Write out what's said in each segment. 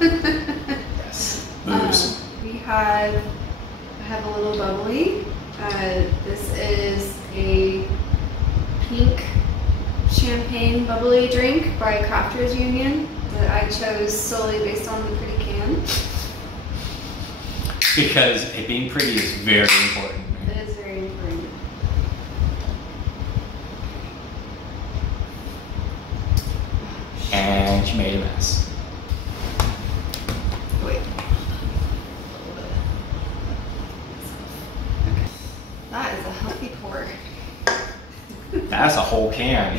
Yes. Booze. I have a little bubbly. This is a pink champagne bubbly drink by Crafters Union that I chose solely based on the pretty can. Because it being pretty is very important. It is very important. And she made a mess. Wait. Okay. That is a healthy pour. That's a whole can.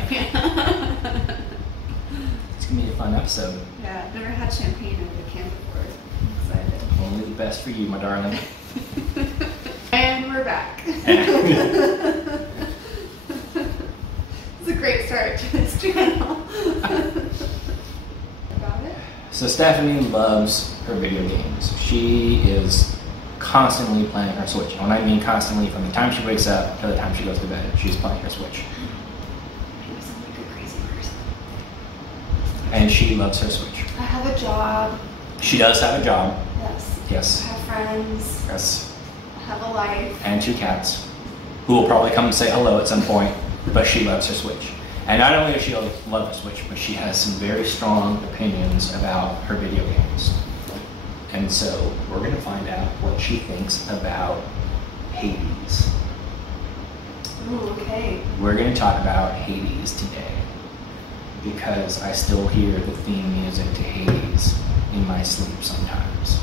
It's gonna be a fun episode. Yeah, I've never had champagne in a can before. I'm excited. Only the best for you, my darling. And we're back. It's a great start to this channel. Got it? So Stephanie loves her video games. She is constantly playing her Switch. And when I mean constantly, from the time she wakes up to the time she goes to bed, she's playing her Switch. You sound like a crazy person. And she loves her Switch. I have a job. She does have a job. Yes. Yes. I have friends. Yes. I have a life. And 2 cats, who will probably come and say hello at some point, but she loves her Switch. And not only does she love her Switch, but she has some very strong opinions about her video games. And so we're going to find out what she thinks about Hades. Ooh, okay. We're going to talk about Hades today because I still hear the theme music to Hades in my sleep sometimes.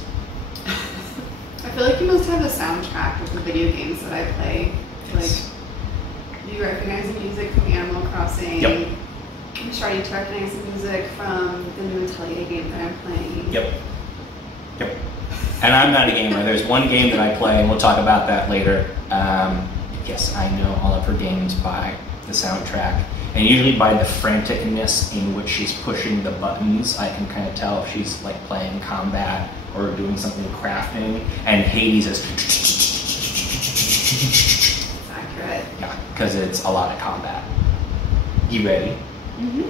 I feel like you must have a soundtrack of the video games that I play. Yes. Like, you recognize the music from Animal Crossing. Yep. I'm starting to recognize the music from the new Atelier game that I'm playing. Yep. Yep. And I'm not a gamer. There's one game that I play, and we'll talk about that later. Yes, I know all of her games by the soundtrack. And usually by the franticness in which she's pushing the buttons, I can kind of tell if she's like playing combat or doing something crafting. And Hades is... It's accurate. Yeah, because it's a lot of combat. You ready? Mm-hmm.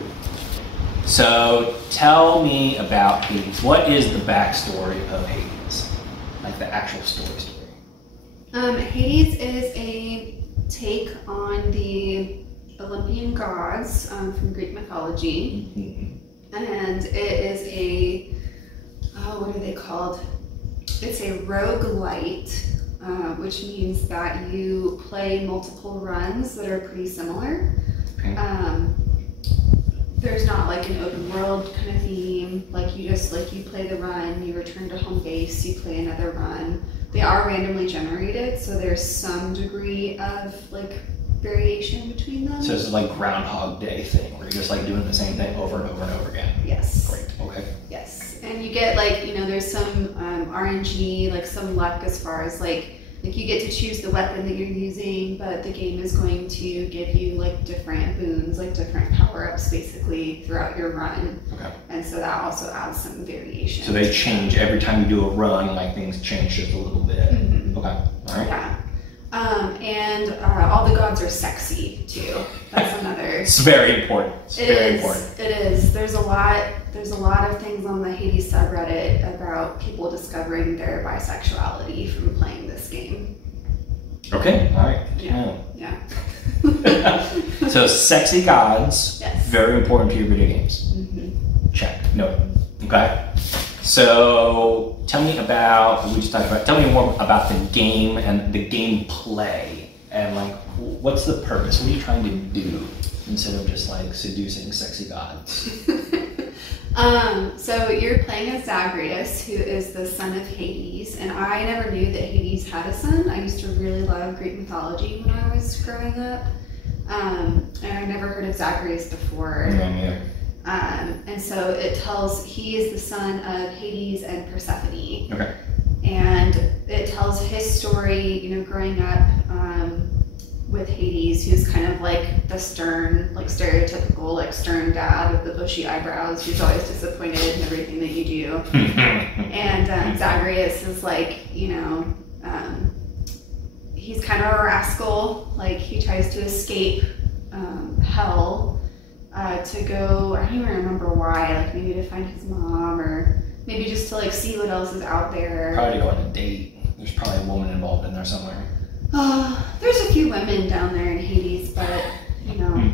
So tell me about Hades. What is the backstory of Hades? Like the actual story. Hades is a take on the Olympian gods from Greek mythology. Mm-hmm. And it is a, what are they called? It's a roguelite, which means that you play multiple runs that are pretty similar. Okay. There's not like an open world kind of theme, like you just like you play the run, you return to home base, you play another run. They are randomly generated, so there's some degree of like variation between them. So this is like Groundhog Day thing, where you're just like doing the same thing over and over and over again. Yes. Great. Okay. Yes, and you get like, you know, there's some RNG, like some luck as far as like you get to choose the weapon that you're using, but the game is going to give you like different boons, like different power-ups basically throughout your run. Okay. And so that also adds some variation. So they change every time you do a run, like things change just a little bit. Mm-hmm. Okay. All right. Yeah. And all the gods are sexy too. That's another. It's very important. It's very important. It is. There's a lot of things on the Hades subreddit about people discovering their bisexuality from playing this game. Okay. All right. Yeah. Yeah. So sexy gods. Yes. Very important to your video games. Mm-hmm. Check. Note. Okay. So tell me about, we just talked about, tell me more about the game and the gameplay and like, what's the purpose? What are you trying to do instead of just like seducing sexy gods? So you're playing as Zagreus, who is the son of Hades, and I never knew that Hades had a son. I used to really love Greek mythology when I was growing up, and I never heard of Zagreus before. Yeah. And so it tells he is the son of Hades and Persephone. Okay. And it tells his story, you know, growing up with Hades, who's kind of like the stern, like stereotypical, like stern dad with the bushy eyebrows, who's always disappointed in everything that you do. And Zagreus is like, you know, he's kind of a rascal. Like he tries to escape hell. To go, I don't even remember why, like maybe to find his mom or maybe just just to like see what else is out there. Probably to go on a date. There's probably a woman involved in there somewhere. There's a few women down there in Hades, but you know.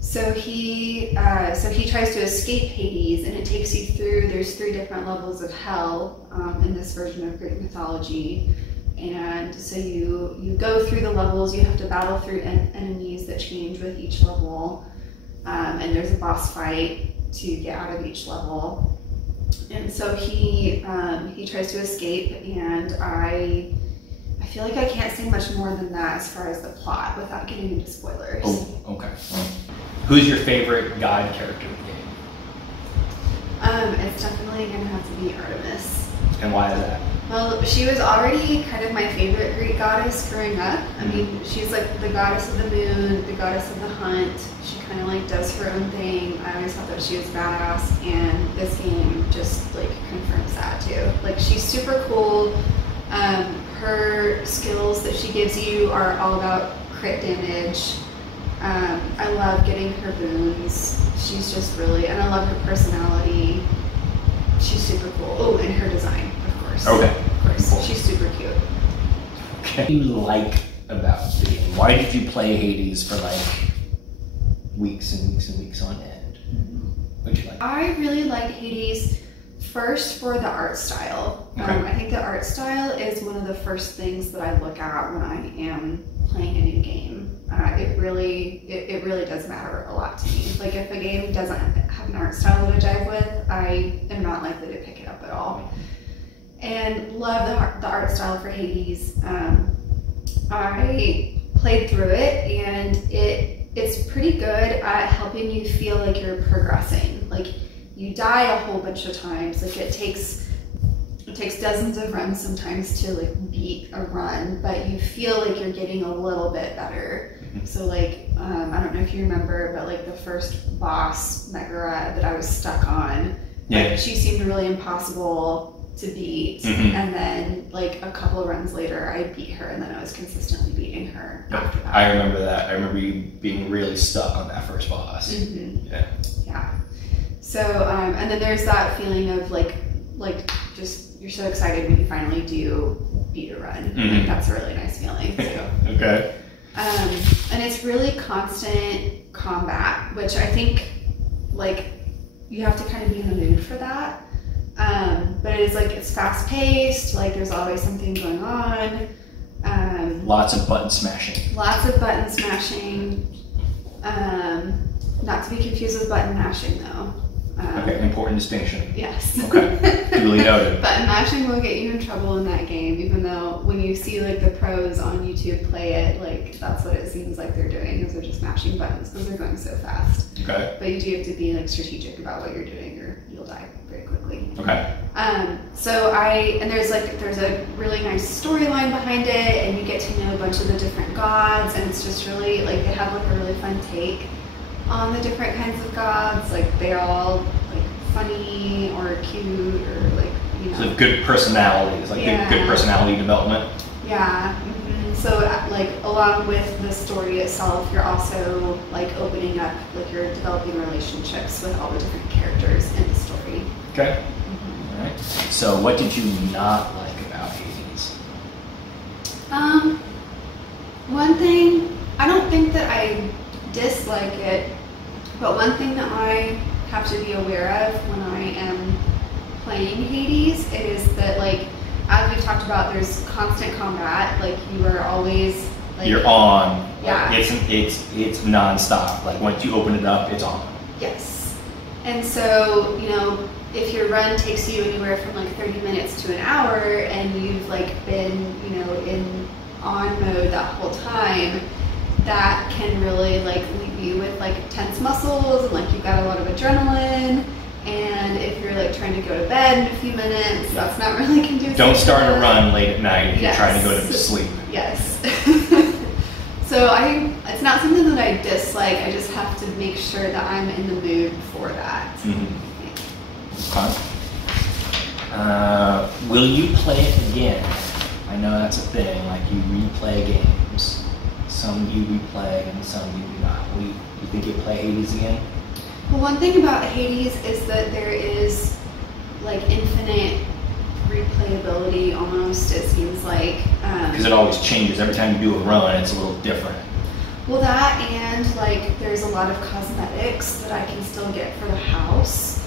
So he tries to escape Hades, and it takes you through. There's 3 different levels of hell in this version of Greek mythology, and so you go through the levels. You have to battle through enemies that change with each level, and there's a boss fight to get out of each level. And so he tries to escape, and I feel like I can't say much more than that as far as the plot without getting into spoilers. Oh, okay. Who's your favorite god character in the game? It's definitely gonna have to be Artemis. And why is that? Well, she was already kind of my favorite Greek goddess growing up. I mean, she's like the goddess of the moon, the goddess of the hunt. She kind of like does her own thing. I always thought that she was badass, and this game just like confirms that too. Like, she's super cool. Her skills that she gives you are all about crit damage. I love getting her boons. She's just really, and I love her personality. She's super cool. Oh, and her design, of course. Okay. Of course. Cool. She's super cute. Okay. What do you like about the game? Why did you play Hades for like weeks and weeks and weeks on end? What did you like? I really like Hades first for the art style. Okay. I think the art style is one of the first things that I look at when I am playing a new game. It really does matter a lot to me. Like, if a game doesn't have an art style that I jive with, I am not likely to pick it up at all. And love the art style for Hades. I played through it, and it's pretty good at helping you feel like you're progressing. Like, you die a whole bunch of times. Like, it takes dozens of runs sometimes to like beat a run, but you feel like you're getting a little bit better. So like, I don't know if you remember, but like the first boss, Megara, that I was stuck on, like, she seemed really impossible to beat. And then like a couple of runs later, I beat her, and then I was consistently beating her after that. I remember that. I remember you being really stuck on that first boss. Yeah. So, and then there's that feeling of like just, you're so excited when you finally do beat a run. Like, that's a really nice feeling too. Okay. And it's really constant combat, which I think like you have to kind of be in the mood for that. But it is like, it's fast paced, like there's always something going on. Lots of button smashing. Lots of button smashing. Not to be confused with button mashing though. Okay, important distinction. Yes. Okay, duly noted. Button mashing will get you in trouble in that game, even though when you see like the pros on YouTube play it, like that's what it seems like they're doing, is they're just mashing buttons because they're going so fast. Okay. But you do have to be like strategic about what you're doing, or you'll die very quickly. Okay. There's a really nice storyline behind it, and you get to know a bunch of the different gods, and it's just really like, they have like a really fun take on the different kinds of gods. Like, they're all like funny or cute, or like, you know. So good personalities, like good personality development. Yeah. So like, along with the story itself, you're also like opening up, like you're developing relationships with all the different characters in the story. Okay. All right. So what did you not like about Hades? One thing, I don't think that I dislike it, but one thing that I have to be aware of when I am playing Hades is that, like, as we talked about, there's constant combat. Like, you are always like, you're on. Yeah. It's nonstop. Like, once you open it up, it's on. Yes. And so, you know, if your run takes you anywhere from like 30 minutes to an hour, and you've like been, you know, in on mode that whole time, that can really like leave you with like tense muscles, and like you've got a lot of adrenaline. And if you're like trying to go to bed in a few minutes, that's not really conducive. Don't start a run late at night if you're trying to go to sleep. Yes. So it's not something that I dislike. I just have to make sure that I'm in the mood for that. Okay. Will you play it again? I know that's a thing. Like, you replay games. Some you replay and some you do not. You think you'll play Hades again? Well, one thing about Hades is that there is durability almost, it seems like. Because it always changes. Every time you do a run, it's a little different. Well, that and like there's a lot of cosmetics that I can still get for the house.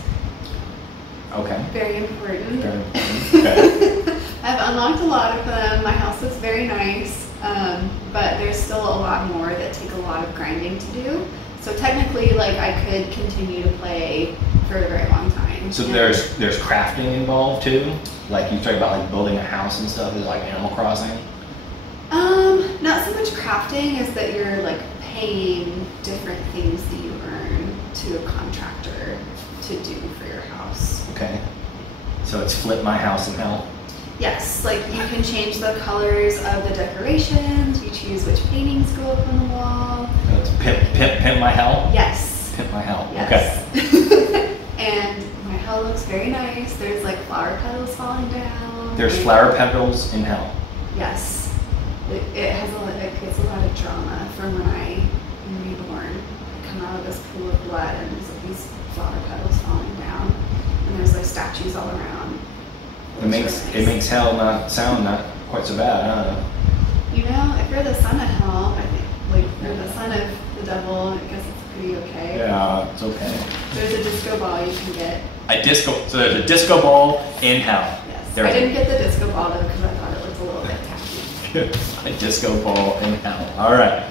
Okay. Very important. Very important. Okay. I've unlocked a lot of them. My house is very nice, but there's still a lot more that take a lot of grinding to do. So technically, like I could continue to play for a very long time. So there's crafting involved too? Like you talk about like building a house and stuff, is it like Animal Crossing? Not so much crafting as that you're like paying different things that you earn to a contractor to do for your house. Okay. So it's flip my house in hell? Yes, like you can change the colors of the decorations, you choose which paintings go up on the wall. So it's pimp my hell? Yes. Pimp my hell, Yes. okay. And my hell looks very nice. There's like flower petals falling down. There's flower petals in hell? Yes. It gets a lot of drama from when I am reborn. I come out of this pool of blood and there's like these flower petals falling down. And there's like statues all around. It makes hell not sound not quite so bad, huh? You know, if you're the son of hell, I think, like, you're the son of the devil, I guess it's pretty okay. Yeah, it's okay. There's a disco ball you can get. So there's a disco ball in hell. Yes. I didn't get the disco ball though because I thought it looked a little bit tacky. A disco ball in hell. All right.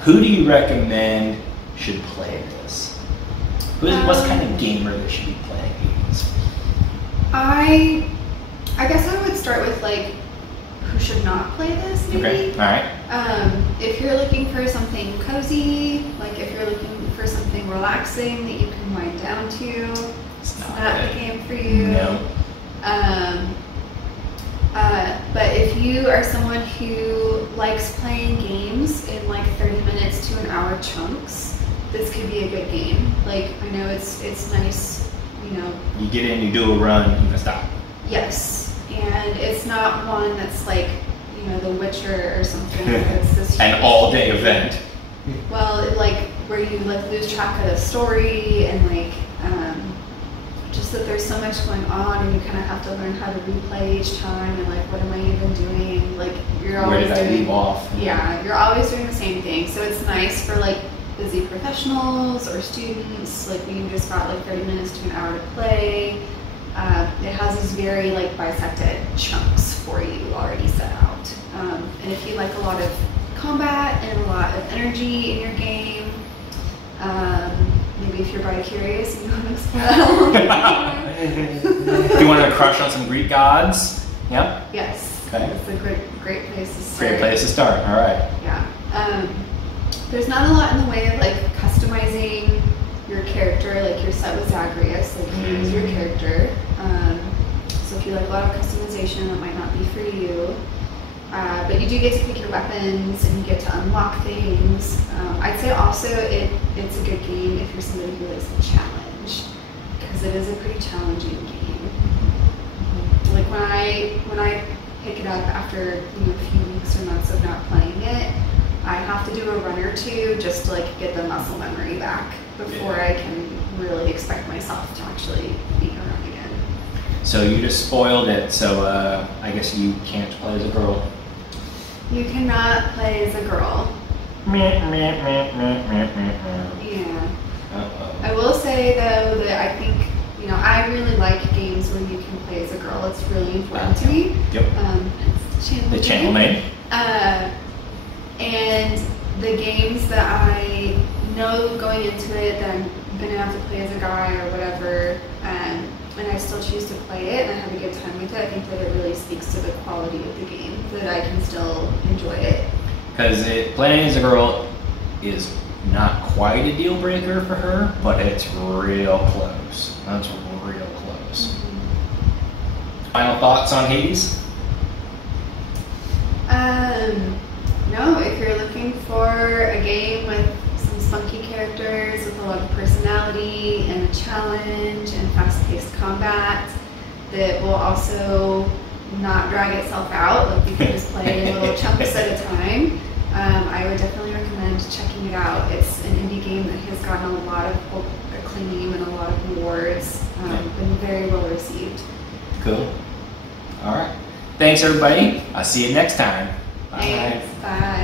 Who do you recommend should play this? What kind of gamer that should be playing games? I guess I would start with like who should not play this, maybe. Okay. All right. If you're looking for something cozy, like if you're looking for something relaxing that you can wind down to, It's not the game for you. No. But if you are someone who likes playing games in like 30 minutes to an hour chunks, this could be a good game. Like I know it's nice, you know. You get in, you do a run, you can stop. Yes, and it's not one that's like, you know, The Witcher or something. It's this An all-day event. Well, like where you like lose track of the story and like just that there's so much going on and you kind of have to learn how to replay each time and like what am I even doing? Like you're always Where did I doing, leave off? Yeah, you're always doing the same thing. So it's nice for like busy professionals or students. Like when you just got like 30 minutes to an hour to play. It has these very like bisected chunks for you already set out. And if you like a lot of combat and a lot of energy in your game, maybe if you're bi-curious and you want to explore that a little bit more. If you want to crush on some Greek gods, yep. Yes, Okay. it's a great place to start. Great place to start. All right. Yeah. There's not a lot in the way of like customizing your character, like you're set with Zagreus, like you use your character. So if you like a lot of customization, that might not be for you. But you do get to pick your weapons and you get to unlock things. I'd say also it's a good game if you're somebody who likes a challenge, because it is a pretty challenging game. Like when I pick it up after a few weeks or months of not playing it, I have to do a run or two just to like get the muscle memory back before I can really expect myself to actually beat around again. So you just spoiled it. So I guess you can't play as a girl. You cannot play as a girl. Yeah. Yeah. I will say though that I think, I really like games where you can play as a girl. It's really important to me. Yep. It's The channel name. And the games that I know going into it that I'm gonna have to play as a guy or whatever, and I still choose to play it and I have a good time with it, I think that it really speaks to the quality of the game, that I can still enjoy it. Because playing as a girl is not quite a deal breaker for her, but it's real close. That's real close. Final thoughts on Hades? No, if you're looking for a game with some spunky characters with a lot of personality and a challenge and fast-paced combat that will also not drag itself out, like you can just play in little chunks at a time, I would definitely recommend checking it out. It's an indie game that has gotten a lot of acclaim and a lot of awards, been very well received. Cool. All right. Thanks, everybody. I'll see you next time. Bye. Thanks. Bye.